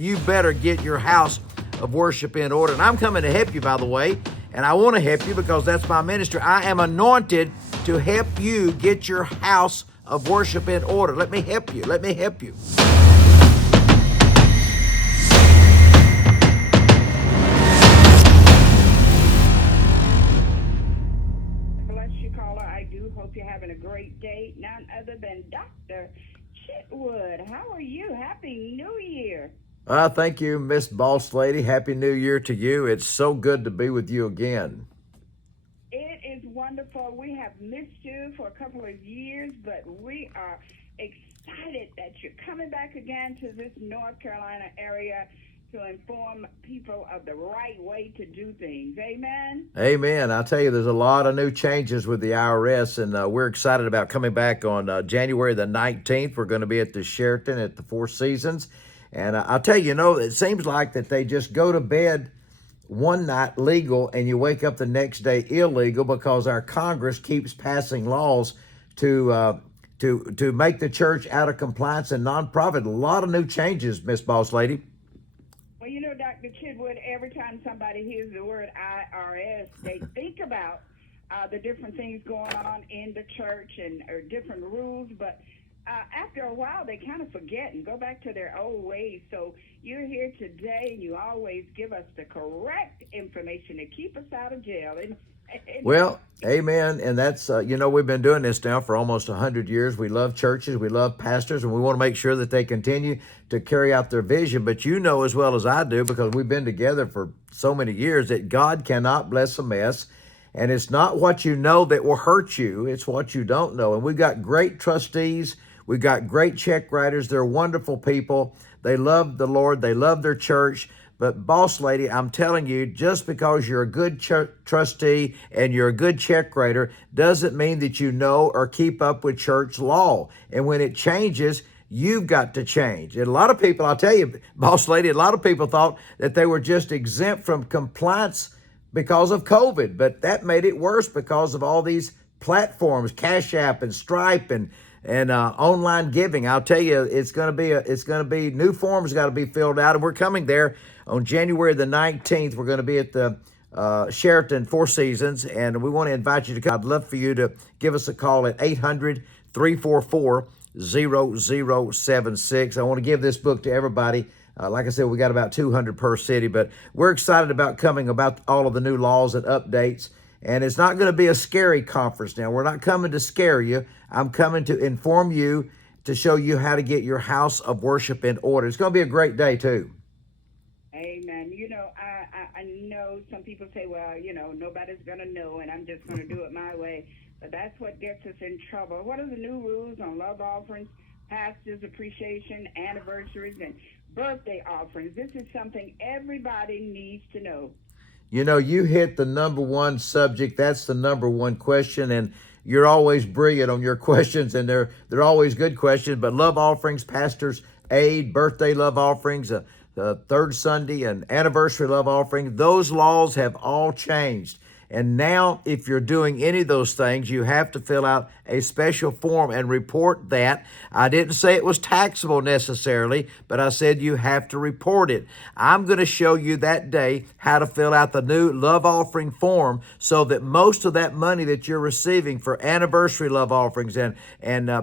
You better get your house of worship in order. And I'm coming to help you, by the way. And I want to help you because that's my ministry. I am anointed to help you get your house of worship in order. Let me help you. Let me help you. Bless you, caller. I do hope you're having a great day. None other than Dr. Chitwood. How are you? Happy New Year. Thank you, Miss Boss Lady. Happy New Year to you. It's so good to be with you again. It is wonderful. We have missed you for a couple of years, but we are excited that you're coming back again to this North Carolina area to inform people of the right way to do things. Amen? Amen. I tell you, there's a lot of new changes with the IRS, and we're excited about coming back on January the 19th. We're going to be at the Sheraton at the Four Seasons. And I'll tell you, it seems like that they just go to bed one night legal and you wake up the next day illegal because our Congress keeps passing laws to make the church out of compliance and nonprofit. A lot of new changes, Miss Boss Lady. Well, you know, Dr. Chitwood, every time somebody hears the word IRS, they think about the different things going on in the church or different rules, but after a while, they kind of forget and go back to their old ways. So you're here today, and you always give us the correct information to keep us out of jail. Well, amen. And that's, we've been doing this now for almost 100 years. We love churches, we love pastors, and we want to make sure that they continue to carry out their vision. But you know as well as I do, because we've been together for so many years, that God cannot bless a mess. And it's not what you know that will hurt you, it's what you don't know. And we've got great trustees. We've got great check writers. They're wonderful people. They love the Lord. They love their church. But Boss Lady, I'm telling you, just because you're a good trustee and you're a good check writer doesn't mean that you know or keep up with church law. And when it changes, you've got to change. And a lot of people, I'll tell you, Boss Lady, a lot of people thought that they were just exempt from compliance because of COVID. But that made it worse because of all these platforms, Cash App and Stripe and online giving. I'll tell you, it's going to be new forms got to be filled out, and we're coming there on January the 19th. We're going to be at the Sheraton Four Seasons, and we want to invite you to come. I'd love for you to give us a call at 800-344-0076. I want to give this book to everybody. Like I said, we got about 200 per city, but we're excited about coming about all of the new laws and updates. And it's not going to be a scary conference now. We're not coming to scare you. I'm coming to inform you, to show you how to get your house of worship in order. It's going to be a great day, too. Amen. You know, I know some people say, well, nobody's going to know, and I'm just going to do it my way. But that's what gets us in trouble. What are the new rules on love offerings, pastors' appreciation, anniversaries, and birthday offerings? This is something everybody needs to know. You hit the number one subject. That's the number one question, and you're always brilliant on your questions, and they're always good questions. But love offerings, pastors' aid, birthday love offerings, the third Sunday, and anniversary love offering, those laws have all changed. And now, if you're doing any of those things, you have to fill out a special form and report that. I didn't say it was taxable necessarily, but I said you have to report it. I'm going to show you that day how to fill out the new love offering form so that most of that money that you're receiving for anniversary love offerings and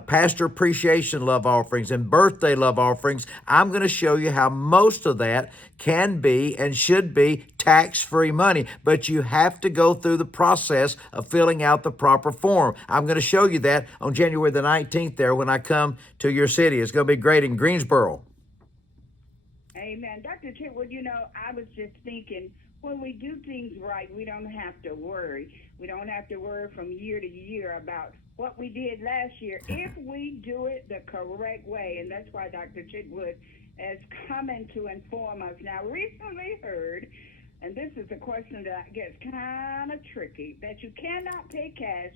pastor appreciation love offerings and birthday love offerings, I'm going to show you how most of that can be and should be tax-free money. But you have to go through the process of filling out the proper form. I'm going to show you that on January the 19th there when I come to your city. It's going to be great in Greensboro. Amen. Dr. Chitwood, I was just thinking, when we do things right, we don't have to worry. We don't have to worry from year to year about what we did last year if we do it the correct way. And that's why Dr. Chitwood is coming to inform us. Now, recently heard, and this is a question that gets kind of tricky, that you cannot pay cash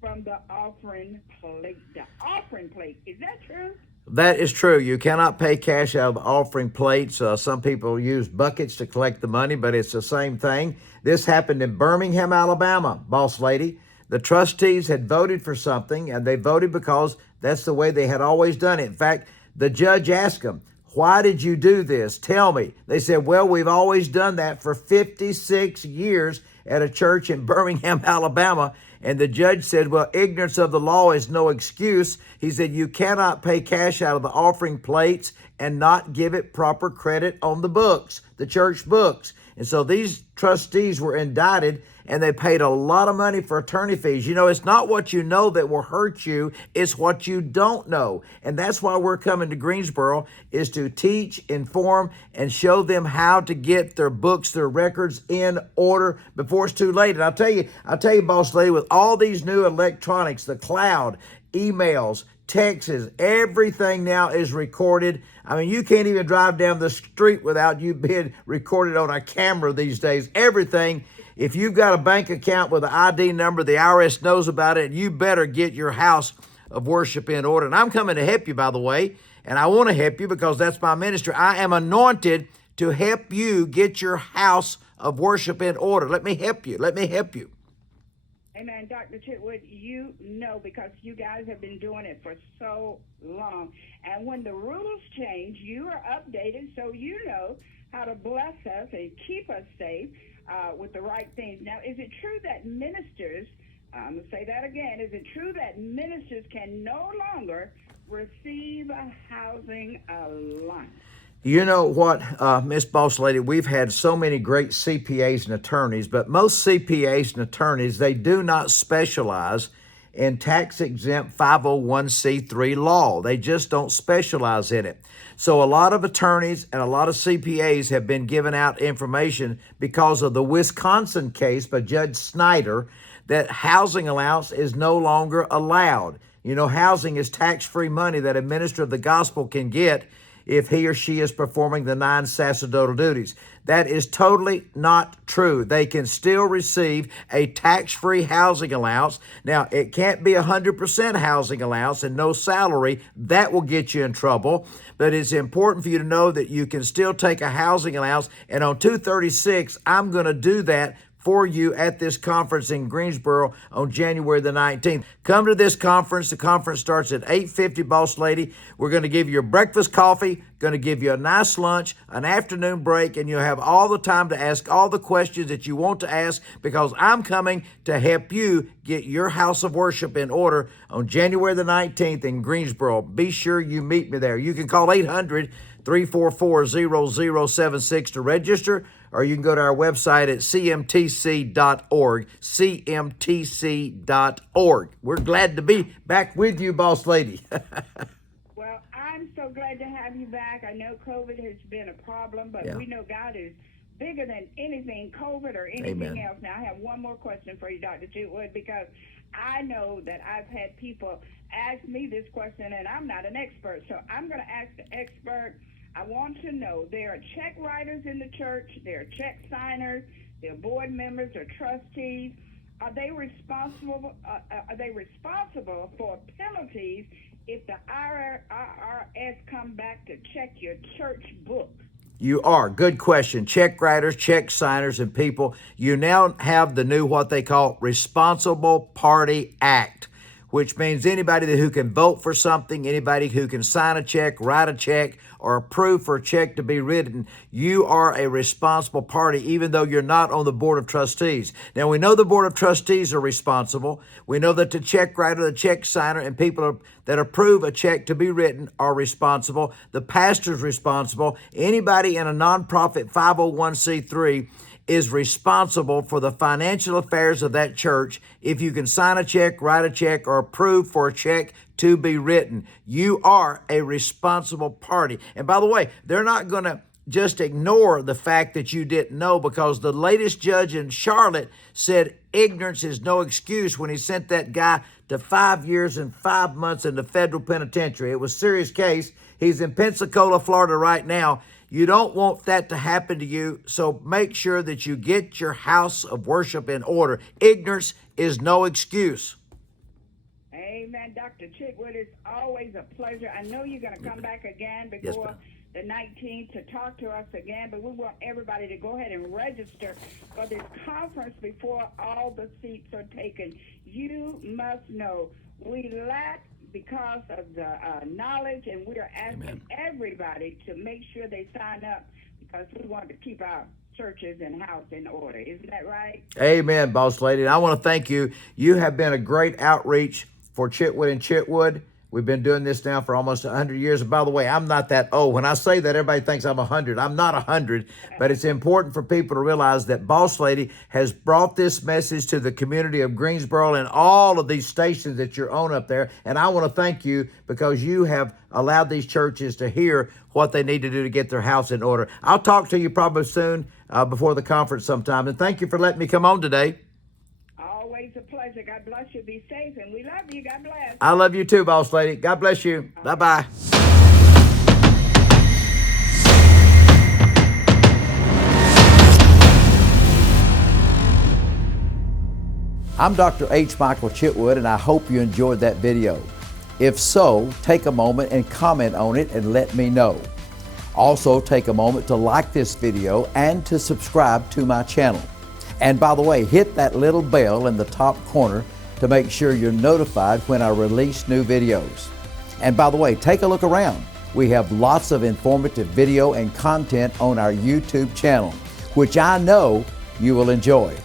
from the offering plate. The offering plate, is that true? That is true. You cannot pay cash out of offering plates. Some people use buckets to collect the money, but it's the same thing. This happened in Birmingham, Alabama, Boss Lady. The trustees had voted for something, and they voted because that's the way they had always done it. In fact, the judge asked them, Why did you do this? Tell me. They said, well, we've always done that for 56 years at a church in Birmingham, Alabama. And the judge said, well, ignorance of the law is no excuse. He said, you cannot pay cash out of the offering plates and not give it proper credit on the books, the church books. And so these trustees were indicted, and they paid a lot of money for attorney fees. You know, it's not what you know that will hurt you, it's what you don't know. And that's why we're coming to Greensboro, is to teach, inform, and show them how to get their books, their records in order before it's too late. And I'll tell you, boss lady, with all these new electronics, the cloud, emails, texts, everything now is recorded. I mean, you can't even drive down the street without you being recorded on a camera these days. Everything. If you've got a bank account with an ID number, the IRS knows about it, and you better get your house of worship in order. And I'm coming to help you, by the way, and I want to help you because that's my ministry. I am anointed to help you get your house of worship in order. Let me help you. Let me help you. Amen. Dr. Chitwood, you know, because you guys have been doing it for so long. And when the rules change, you are updated, so you know how to bless us and keep us safe with the right things. Now, is it true that ministers, I'm going to say that again, is it true that ministers can no longer receive a housing allowance? You know what, Miss Boss Lady, we've had so many great CPAs and attorneys, but most CPAs and attorneys, they do not specialize in tax-exempt 501c3 law. They just don't specialize in it. So a lot of attorneys and a lot of CPAs have been giving out information because of the Wisconsin case by Judge Snyder that housing allowance is no longer allowed. You know, housing is tax-free money that a minister of the gospel can get if he or she is performing the 9 sacerdotal duties. That is totally not true. They can still receive a tax-free housing allowance. Now, it can't be 100% housing allowance and no salary. That will get you in trouble. But it's important for you to know that you can still take a housing allowance. And on 236, I'm going to do that for you at this conference in Greensboro on January the 19th. Come to this conference. The conference starts at 8:50, Boss Lady. We're going to give you your breakfast coffee, going to give you a nice lunch, an afternoon break, and you'll have all the time to ask all the questions that you want to ask because I'm coming to help you get your house of worship in order on January the 19th in Greensboro. Be sure you meet me there. You can call 800-344-0076 to register, or you can go to our website at cmtc.org, cmtc.org. We're glad to be back with you, Boss Lady. Well, I'm so glad to have you back. I know COVID has been a problem, but we know God is bigger than anything, COVID or anything else. Now, I have one more question for you, Dr. Chitwood, because I know that I've had people ask me this question, and I'm not an expert, so I'm going to ask the expert. I want to know, there are check writers in the church, there are check signers, there are board members or trustees. Are they responsible for penalties if the IRS come back to check your church book? You are. Good question. Check writers, check signers, and people. You now have the new what they call Responsible Party Act, which means anybody who can vote for something, anybody who can sign a check, write a check, or approve for a check to be written, you are a responsible party, even though you're not on the Board of Trustees. Now, we know the Board of Trustees are responsible. We know that the check writer, the check signer, and people that approve a check to be written are responsible. The pastor's responsible. Anybody in a nonprofit 501c3 is responsible for the financial affairs of that church. If you can sign a check, write a check, or approve for a check to be written, you are a responsible party. And by the way, they're not going to just ignore the fact that you didn't know, because the latest judge in Charlotte said ignorance is no excuse when he sent that guy to 5 years and 5 months in the federal penitentiary. It was a serious case. He's in Pensacola, Florida right now. You don't want that to happen to you, so make sure that you get your house of worship in order. Ignorance is no excuse. Amen. Dr. Chitwood, it's always a pleasure. I know you're going to come back again before the 19th to talk to us again, but we want everybody to go ahead and register for this conference before all the seats are taken. You must know we lack because of the knowledge, and we are asking Amen. everybody to make sure they sign up because we want to keep our churches and house in order. Isn't that right? Amen, boss lady. And I want to thank you. You have been a great outreach for Chitwood and Chitwood. We've been doing this now for almost 100 years. And by the way, I'm not that old. When I say that, everybody thinks I'm 100. I'm not 100, but it's important for people to realize that Boss Lady has brought this message to the community of Greensboro and all of these stations that you're on up there. And I want to thank you because you have allowed these churches to hear what they need to do to get their house in order. I'll talk to you probably soon before the conference sometime. And thank you for letting me come on today. Always a pleasure. God bless you. Be safe, and we love you. God bless. I love you too, Boss Lady. God bless you. Bye-bye. I'm Dr. H. Michael Chitwood, and I hope you enjoyed that video. If so, take a moment and comment on it and let me know. Also, take a moment to like this video and to subscribe to my channel. And by the way, hit that little bell in the top corner to make sure you're notified when I release new videos. And by the way, take a look around. We have lots of informative video and content on our YouTube channel, which I know you will enjoy.